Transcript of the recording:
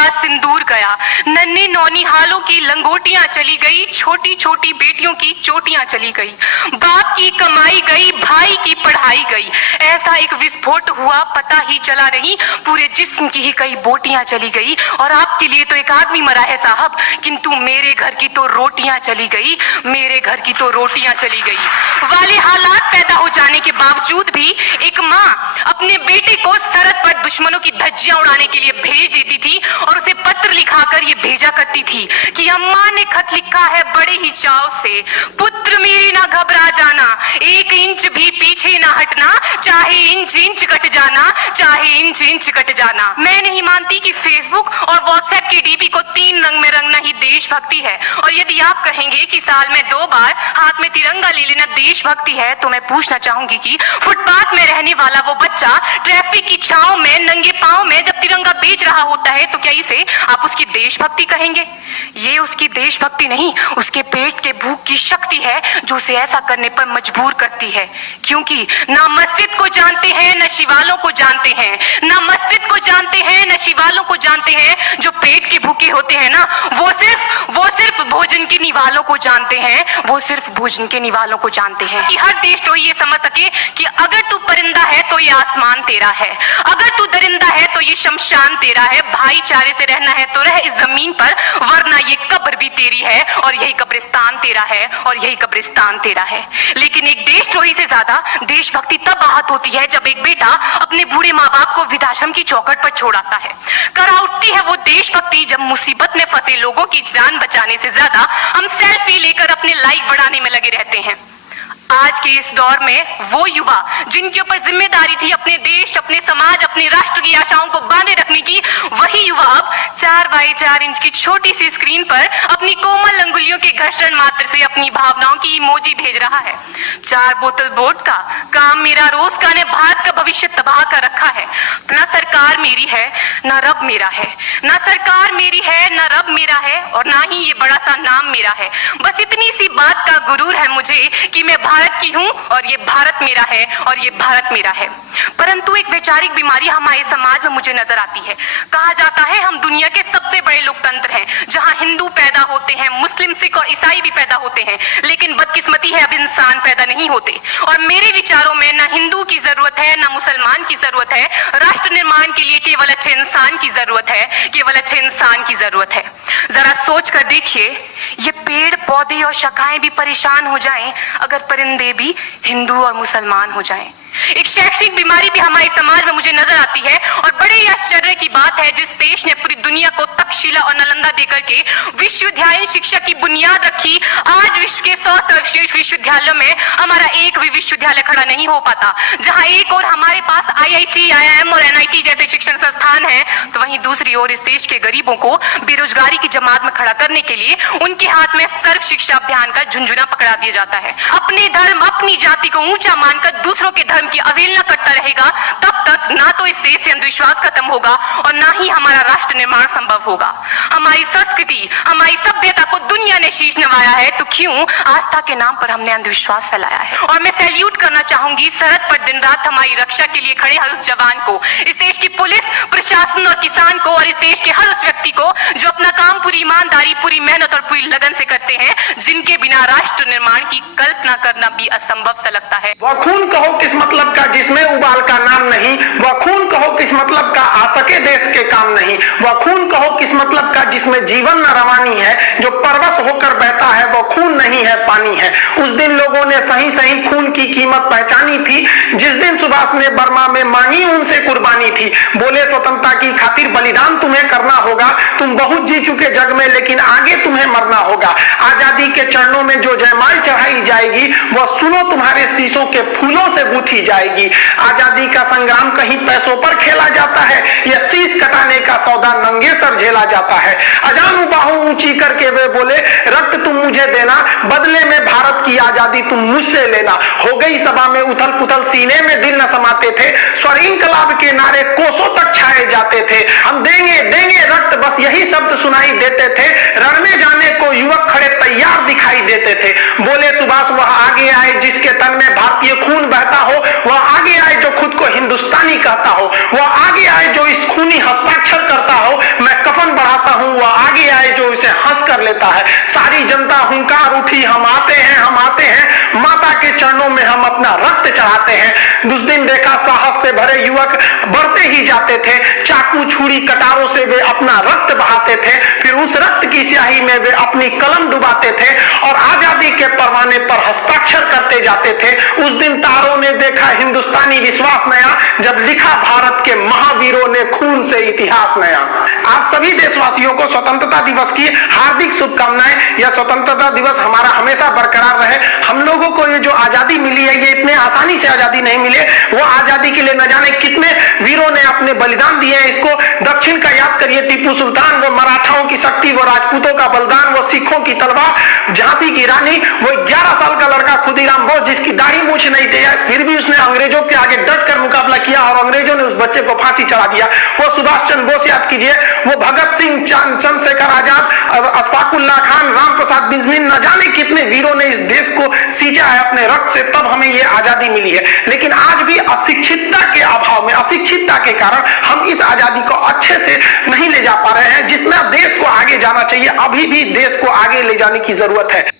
का सिंदूर गया, नन्हे नौनिहालों की लंगोटियां चली गई, छोटी छोटी बेटियों की चोटियां चली गई, बाप की कमाई गई, भाई की पढ़ाई गई। ऐसा एक विस्फोट हुआ पता ही चला नहीं, पूरे जिस्म की ही कई बोटियां चली गई। और आपके लिए तो एक आदमी मरा है साहब, किंतु मेरे घर की तो रोटियां चली गई, मेरे घर की तो रोटियां चली गई वाले हालात पैदा हो जाने के बावजूद भी एक माँ अपने बेटे को सरहद पर दुश्मनों की धज्जियां उड़ाने के लिए भेज देती थी और उसे पत्र लिखाकर ये भेजा करती थी कि अम्मा ने खत लिखा है बड़े ही चाव से, पुत्र मेरे ना घबरा जाना, एक इंच भी पीछे ना हटना, चाहे इंच इंच कट जाना, चाहे इंच इंच कट जाना। मैं नहीं मानती कि फेसबुक और व्हाट्सएप के डीपी को 3 रंग में रंगना ही देशभक्ति है। और यदि आप कहेंगे कि साल में 2 बार हाथ में तिरंगा ले लेना देशभक्ति है, तो मैं पूछना चाहूंगी कि फुटपाथ में रहने वाला वो बच्चा ट्रैफिक की छांव में नंगे पांव में जब तिरंगा बेच रहा होता है, तो क्या इसे आप उसकी देशभक्ति कहेंगे? ये उसकी देशभक्ति नहीं, उसके पेट के भूख की शक्ति है जो उसे ऐसा करने पर मजबूर करती है। क्योंकि ना मस्जिद को जानते हैं न शिवालों को जानते हैं, ना मस्जिद को जानते हैं न शिवालों को जानते हैं। जो पेट के भूखे होते हैं ना, वो सिर्फ भोजन के निवालों को जानते हैं, वो सिर्फ भोजन के निवालों को जानते हैं। कि हर देशद्रोही ये समझ सके कि अगर तू परिंदा है तो ये आसमान तेरा है, अगर तू दरिंदा है तो ये शमशान तेरा है, भाईचारे से रहना है तो रह इस जमीन पर, वरना ये कब्र भी तेरी है और यही कब्रिस्तान तेरा है और यही कब्रिस्तान तेरा है। लेकिन एक देशद्रोही से ज्यादा देशभक्ति तब आहत होती है जब एक बेटा अपने बूढ़े माँ बाप को वृद्धाश्रम की चौखट पर छोड़ आता है। कर उठती है वो देशभक्ति जब मुसीबत में फंसे लोगों की जान बचाने से ज्यादा हम सेल्फी लेकर अपने लाइक बढ़ाने में लगे रहते हैं। आज के इस दौर में वो युवा जिनके ऊपर जिम्मेदारी थी अपने देश, अपने समाज, अपने राष्ट्र की आशाओं को बांधे रखने की, वही युवा अब 4x4 इंच की छोटी सी स्क्रीन पर अपनी कोमल अंगुलियों के घर्षण मात्र से अपनी भावनाओं की इमोजी भेज रहा है। 4 बोतल वोडका का काम मेरा रोज का ने भारत का भविष्य तबाह कर रखा है। ना सरकार मेरी है ना रब मेरा है, ना सरकार मेरी है ना रब मेरा है, और ना ही ये बड़ा सा नाम मेरा है। बस इतनी सी बात का गुरूर है मुझे कि मैं भारत की हूं और ये भारत मेरा है और ये भारत मेरा है। परंतु एक वैचारिक बीमारी हमारे समाज में मुझे नजर आती है। कहा जाता है हम दुनिया के सबसे बड़े लोकतंत्र हैं, जहां हिंदू पैदा होते हैं, मुस्लिम, सिख और ईसाई भी पैदा होते हैं, लेकिन बदकिस्मती है अब इंसान पैदा नहीं होते। और मेरे विचारों में ना हिंदू की जरूरत है ना मुसलमान की जरूरत है, राष्ट्र निर्माण के लिए केवल अच्छे इंसान की जरूरत है, केवल अच्छे इंसान की जरूरत है। जरा सोच कर देखिए, ये पेड़ पौधे और शाखाएं भी परेशान हो जाएं अगर परिंदे भी हिंदू और मुसलमान हो जाएं। एक शैक्षिक बीमारी भी हमारे समाज में मुझे नजर आती है, और बड़े ही आश्चर्य की बात है जिस देश ने पूरी दुनिया को तक्षशिला और नालंदा देकर के विश्वविद्यालय शिक्षा की बुनियाद रखी, आज विश्व के 100 सर्वश्रेष्ठ विश्वविद्यालयों में हमारा एक भी विश्वविद्यालय खड़ा नहीं हो पाता। जहां एक और हमारे पास IIT, IIM और NIT जैसे शिक्षण संस्थान हैं, तो वहीं दूसरी ओर इस देश के गरीबों को बेरोजगारी की जमात में खड़ा करने के लिए उनके हाथ में सर्व शिक्षा अभियान का झुंझुना पकड़ा दिया जाता है। अपने धर्म, अपनी जाति को ऊंचा मानकर दूसरों के धर्म की अवहेलना करता रहेगा, तब तक ना तो इस देश से अंधविश्वास खत्म होगा और ना ही हमारा राष्ट्र निर्माण संभव होगा। हमारी संस्कृति, हमारी सभ्यता को दुनिया ने शीश नवाया है, तो क्यों आस्था के नाम पर हमने अंधविश्वास फैलाया है? और मैं सैल्यूट करना चाहूंगी सरहद पर दिन रात हमारी रक्षा के लिए खड़े हर उस जवान को, इस देश की पुलिस, प्रशासन और किसान को, और इस देश के हर उस व्यक्ति को जो अपना काम पूरी ईमानदारी, पूरी मेहनत और पूरी लगन से करते हैं, जिनके बिना राष्ट्र निर्माण की कल्पना करना भी असंभव सा लगता है। वह खून कहो किस मतलब का जिसमें उबाल का नाम नहीं, वह खून कहो किस मतलब का आ सके देश के काम नहीं, वह खून कहो किस मतलब का जिसमें जीवन न रवानी है, जो परवश होकर बहता है वह खून नहीं है पानी है। उस दिन लोगों ने सही सही खून की कीमत पहचानी थी, जिस दिन सुभाष ने बर्मा में मांगी उनसे कुर्बानी थी। बोले स्वतंत्रता की खातिर बलिदान तुम्हें करना होगा, तुम बहुत जी चुके जग में लेकिन आगे तुम्हें मरना होगा। आजादी के चरणों में जो जयमाल चढ़ाई जाएगी, वह सुनो तुम्हारे शीशों के फूलों से गूंथी जाएगी। आजादी का संग्राम कहीं पैसों पर खेला जाता है, यह शीश कटाने का सौदा नंगे सर झेला जाता है। अजानू बाहों ऊंची करके वे बोले रक्त तुम मुझे देना, बदले में भारत की आजादी तुम मुझसे लेना। हो गई सभा में उथल पुथल, सीने में दिल न समाते थे, स्वर इंकलाब के नारे कोसों तक छाए जाते थे। हम देंगे देंगे रक्त, बस यही शब्द सुनाई देते थे। रण में जाने को युवक खड़े तैयार दिखाई देते थे। बोले सुभाष वह आगे आए जिसके तन में भारतीय खून बहता हो, वह आगे आए जो खुद को हिंदुस्तानी कहता हो, वह आगे आए जो इस खूनी हस्ताक्षर करता हो। मैं कफन लेता है। सारी जनता हुंकार उठी, हम आते हैं, माता के चरणों में हम अपना रक्त चढ़ाते हैं। उस दिन देखा साहस से भरे युवक बढ़ते ही जाते थे, चाकू छुरी कटारों से वे अपना रक्त बहाते थे, फिर उस रक्त की स्याही में वे अपनी कलम डुबाते थे और आजादी के परवाने पर हस्ताक्षर करते जाते थे। उस दिन तारों ने देखा हिंदुस्तानी विश्वास नया, जब लिखा भारत के महावीरों ने खून से इतिहास नया। आप सभी देशवासियों को स्वतंत्रता दिवस की हार्दिक शुभकामनाएं। यह स्वतंत्रता दिवस हमारा हमेशा बरकरार रहे। हम लोगों को ये जो आजादी मिली है, ये इतने आसानी से आजादी नहीं मिले। वो आजादी के लिए न जाने कितने वीरों ने अपने बलिदान दिए हैं। इसको दक्षिण का याद करिए, टीपू सुल्तान, वो मराठाओं की शक्ति, वो राजपूतों का बलिदान, वो सिखों की तलवार, झांसी की रानी, वो 11 साल का लड़का खुदीराम बोस जिसकी दाढ़ी मूछ नहीं थी, फिर भी उसने अंग्रेजों के आगे डट कर मुकाबला किया और अंग्रेजों ने उस बच्चे को फांसी चढ़ा दिया। वो सुभाष चंद्र बोस याद कीजिए, वो भगत सिंह, चंद्रशेखर आजाद, अशफाकुल्लाह खान, राम प्रसाद बिस्मिल, न जाने कितने वीरों ने इस देश को सींचा है अपने रक्त से, तब हमें ये आजादी मिली है। लेकिन आज भी अशिक्षितता के अभाव में, अशिक्षितता के कारण हम इस आजादी को अच्छे से नहीं ले जा पा रहे हैं। जितना देश को आगे जाना चाहिए, अभी भी देश को आगे ले जाने की जरूरत है।